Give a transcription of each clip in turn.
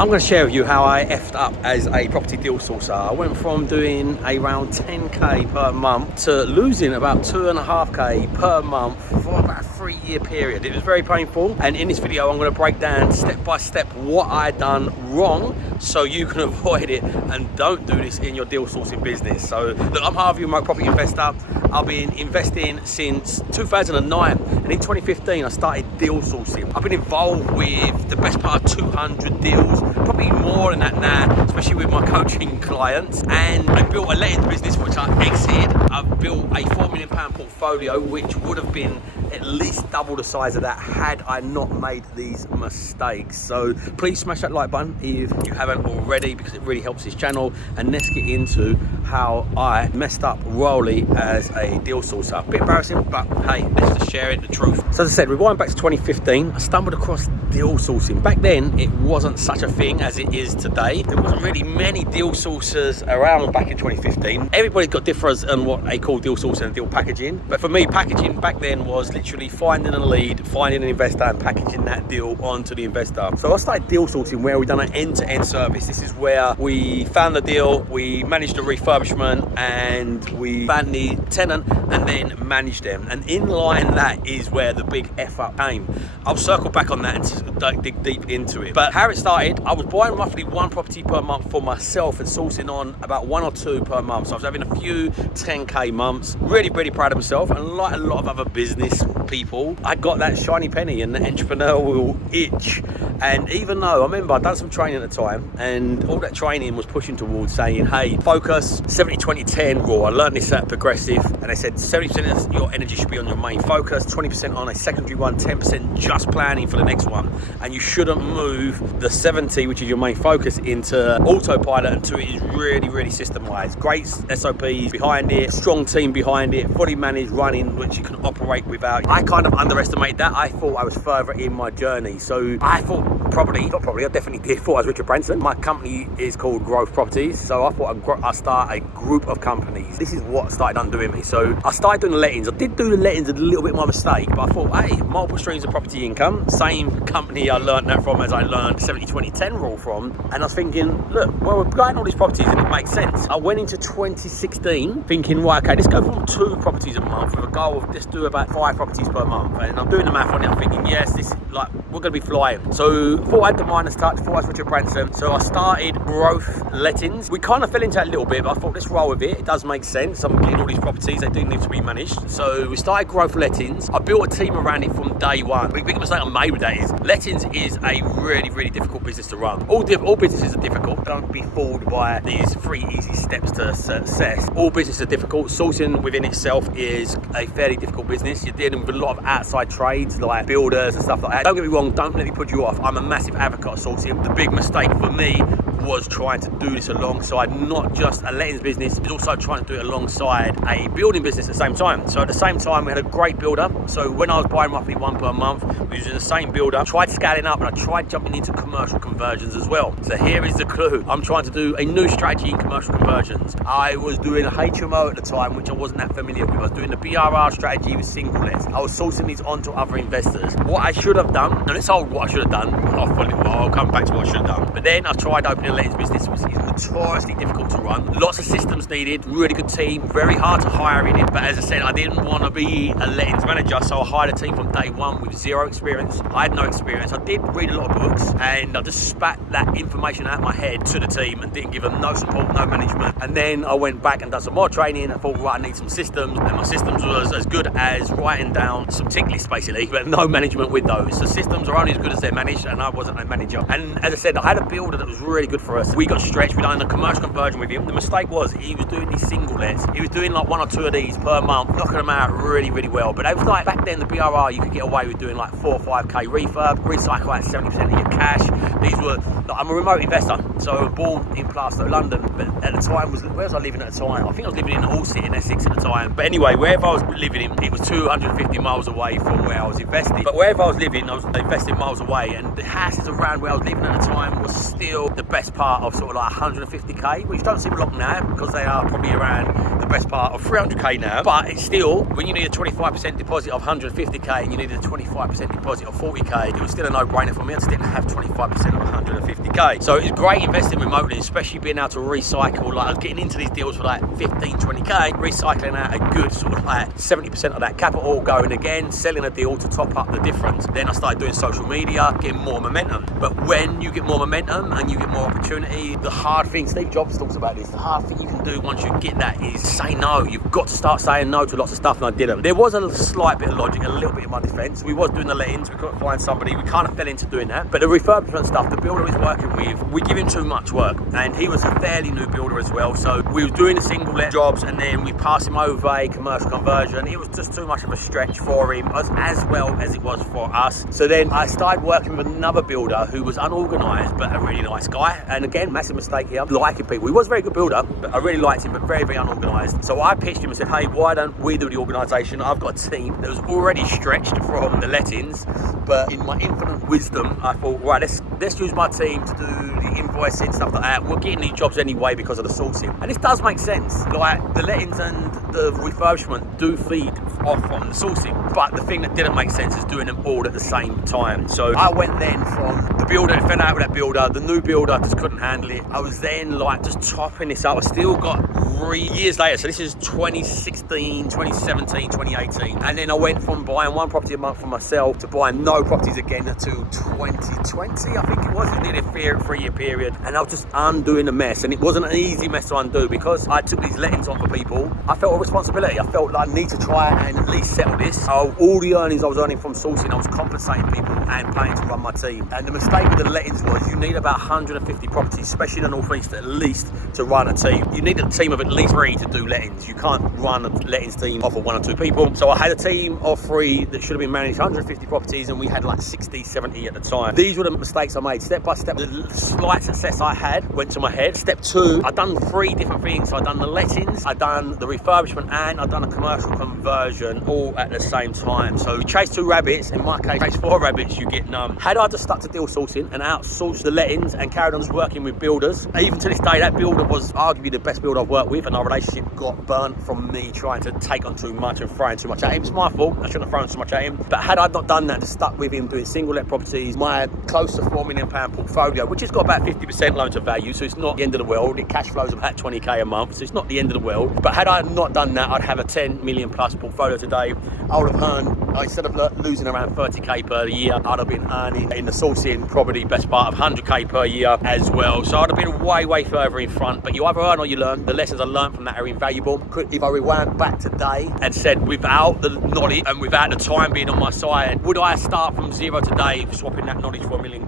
I'm going to share with you how I effed up as a property deal sourcer. I went from doing around 10k per month to losing about 2.5k per month for about a 3-year period. It was very painful, and in this video I'm going to break down step by step what I done wrong so you can avoid it and don't do this in your deal sourcing business. So look, I'm Harvey, remote property investor. I've been investing since 2009, and in 2015 I started deal sourcing. I've been involved with the best part of 200 deals, probably more than that now, especially with my coaching clients. And I built a lettings business which I exited. I've built a £4 million portfolio which would have been at least double the size of that had I not made these mistakes. So please smash that like button if you haven't already, because it really helps this channel. And let's get into how I messed up royally as a deal sourcer. A bit embarrassing, but hey, let's just share it, the truth. So as I said, rewind back to 2015, I stumbled across deal sourcing. Back then, it wasn't such a thing as it is today. There wasn't really many deal sourcers around back in 2015. Everybody's got difference on what they call deal sourcing and deal packaging. But for me, packaging back then was literally finding a lead, finding an investor and packaging that deal onto the investor. So I started deal sourcing where we done an end-to-end service. This is where we found the deal, we managed the refurbishment, and we found the tenant and then managed them. And in line that is where the big F up came. I'll circle back on that and dig deep into it. But how it started, I was buying roughly one property per month for myself and sourcing on about one or two per month. So I was having a few 10k months. Really, really proud of myself. And like a lot of other business people, I got that shiny penny and the entrepreneurial itch. And even though I remember I'd done some training at the time, and all that training was pushing towards saying, hey, focus 70-20-10 rule. I learned this at Progressive, and they said 70% of your energy should be on your main focus, 20% on a secondary one, 10% just planning for the next one. And you shouldn't move the 70, which is your main focus, into autopilot until it is really, really systemized. Great SOPs behind it, strong team behind it, fully managed running, which you can operate without. I kind of underestimated that. I thought I was further in my journey. So I thought I definitely did, thought I was Richard Branson. My company is called Growth Properties. So I thought I'd start a group of companies. This is what started undoing me. So I started doing the lettings. I did do the lettings a little bit my mistake, but I thought, hey, multiple streams of property income. Same company I learned that from as I learned 70-20-10 rule from. And I was thinking, look, well, we're buying all these properties and it makes sense. I went into 2016 thinking, right, okay, let's go from 2 properties a month with a goal of let's do about 5 properties per month. And I'm doing the math on it. I'm thinking, yes, this like we're going to be flying. So thought I had the minus touch, thought I was Richard Branson. So I started Growth Lettings. We kind of fell into that a little bit, but I thought let's roll with it. It does make sense. I'm getting all these properties, they do need to be managed. So we started Growth Lettings. I built a team around it from day one. The big mistake I made with that is lettings is a really, really difficult business to run. All businesses are difficult. Don't be fooled by these 3 easy steps to success. All businesses are difficult. Sourcing within itself is a fairly difficult business. You're dealing with a lot of outside trades like builders and stuff like that. Don't get me wrong, don't let me put you off. I'm a massive advocate of sourcing. The big mistake for me was trying to do this alongside not just a lettings business, but also trying to do it alongside a building business at the same time. So at the same time, we had a great builder. So when I was buying roughly 1 per month, we were using the same builder. Tried scaling up, and I tried jumping into commercial conversions as well. So here is the clue. I'm trying to do a new strategy in commercial conversions. I was doing a HMO at the time, which I wasn't that familiar with. I was doing the BRR strategy with single lets. I was sourcing these onto other investors. What I should have done, and it's all what I should have done, I'll come back to what I should have done. But then I tried opening a lettings business, which is notoriously difficult to run. Lots of systems needed, really good team, very hard to hire in it. But as I said, I didn't want to be a lettings manager, so I hired a team from day one with 0 experience. I had no experience. I did read a lot of books, and I just spat that information out of my head to the team and didn't give them no support, no management. And then I went back and done some more training. I thought, right, I need some systems, and my systems was as good as writing down some tick lists basically, but no management with those. So systems are only as good as they're managed, and I wasn't a manager. And as I said, I had a builder that was really good for us. We got stretched. We done a commercial conversion with him. The mistake was he was doing these single lets. He was doing like 1 or 2 of these per month, knocking them out really, really well. But it was like back then the BRR, you could get away with doing like 4 or 5k refurb, recycle out 70% of your cash. These were, like, I'm a remote investor, so I was born in Plaistow, London. But at the time, where was I living at the time? I think I was living in Allsett in Essex at the time. But anyway, wherever I was living in, it was 250 miles away from where I was investing. But wherever I was living, I was investing miles away, and the houses around where I was living at the time was still the best part of sort of like 150k, which don't seem a lot now because they are probably around the best part of 300k now, but it's still, when you need a 25% deposit of 150k and you need a 25% deposit of 40k, it was still a no-brainer for me. I just didn't have 25% of 150k. So it's great investing remotely, especially being able to recycle. Like I was getting into these deals for like 15, 20k, recycling out a good sort of like 70% of that capital, going again, selling a deal to top up the difference. Then I started doing social media, getting more momentum. But when you get more momentum and you get more opportunity, the hard thing, Steve Jobs talks about this, the hard thing you can do once you get that is say no. You've got to start saying no to lots of stuff, and I didn't. There was a slight bit of logic, a little bit in my defense. We was doing the lettings, we couldn't find somebody, we kind of fell into doing that. But the refurbishment stuff, the builder he's working with, we give him too much work, and he was a fairly new builder as well. So we were doing the single let jobs, and then we passed him over a commercial conversion. It was just too much of a stretch for him, as well as it was for us. So then I started working with another builder who was unorganised, but a really nice guy. And again, massive mistake here, liking people. He was a very good builder, but I really liked him, but very, very unorganised. So I pitched him and said, hey, why don't we do the organisation? I've got a team that was already stretched from the lettings, but in my infinite wisdom, I thought, right, let's use my team to do the invoicing, stuff like that. We're getting these jobs anyway because of the sourcing. And this does make sense. Like the lettings and the refurbishment do feed off from the sourcing, but the thing that didn't make sense is doing them all at the same time. So I went then from the builder, fell out with that builder, the new builder just couldn't handle it. I was then like just topping this up. I still got 3 years later, so this is 2016, 2017, 2018, and then I went from buying one property a month for myself to buying no properties again until 2020, I think it was. It nearly a 3-year period, and I was just undoing a mess, and it wasn't an easy mess to undo because I took these lettings on for people. I felt a responsibility. I felt like I need to try and at least settle this. So all the earnings I was earning from sourcing, I was compensating people and paying to run my team. And the mistake with the lettings was you need about 150 properties, especially in the Northeast, at least to run a team. You need a team of at least 3 to do lettings. You can't run a lettings team off of 1 or 2 people. So I had a team of 3 that should have been managed 150 properties, and we had like 60, 70 at the time. These were the mistakes I made step by step. The slight success I had went to my head. Step 2, I'd done 3 different things. So I'd done the lettings, I'd done the refurbishment, and I'd done a commercial conversion all at the same time. So you chase 2 rabbits, in my case, chase 4 rabbits, you get none. Had I just stuck to deal sourcing and outsourced the lettings and carried on just working with builders, even to this day, that builder was arguably the best builder I've worked with, and our relationship got burnt from me trying to take on too much and throwing too much at him. It's my fault, I shouldn't have thrown so much at him. But had I not done that, just stuck with him doing single let properties, my close to £4 million portfolio, which has got about 50% loan to value, so it's not the end of the world. It cash flows about 20k a month, so it's not the end of the world. But had I not done that, I'd have a 10 million plus portfolio today. I would have earned, instead of losing around 30k per year, I'd have been earning in the sourcing probably best part of 100k per year as well. So I'd have been way, way further in front. But you either earn or you learn. The lessons I learned from that are invaluable. If I rewound back today and said, without the knowledge and without the time being on my side, would I start from zero today swapping that knowledge for £1 million?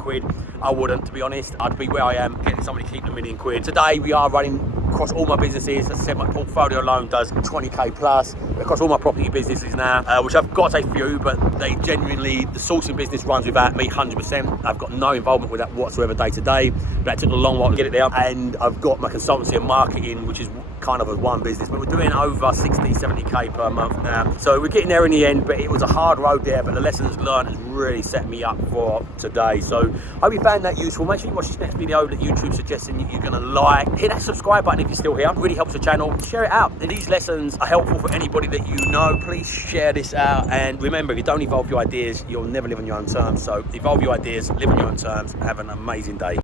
I wouldn't, to be honest. I'd be where I am, getting somebody to keep the £1 million. Today we are running across all my businesses. As I said, my portfolio alone does 20k plus across all my property businesses now, which I've got to say few, but they genuinely, the sourcing business runs without me 100%. I've got no involvement with that whatsoever day to day, but that took a long while to get it there. And I've got my consultancy and marketing, which is kind of a one business, but we're doing over 60, 70k per month now. So we're getting there in the end, but it was a hard road there, but the lessons learned has really set me up for today. So I hope you found that useful. Make sure you watch this next video that YouTube's suggesting you're gonna like. Hit that subscribe button if you're still here. It really helps the channel. Share it out. And these lessons are helpful for anybody that you know. Please share this out. And remember, if you don't evolve your ideas, you'll never live on your own terms. So evolve your ideas, live on your own terms, and have an amazing day.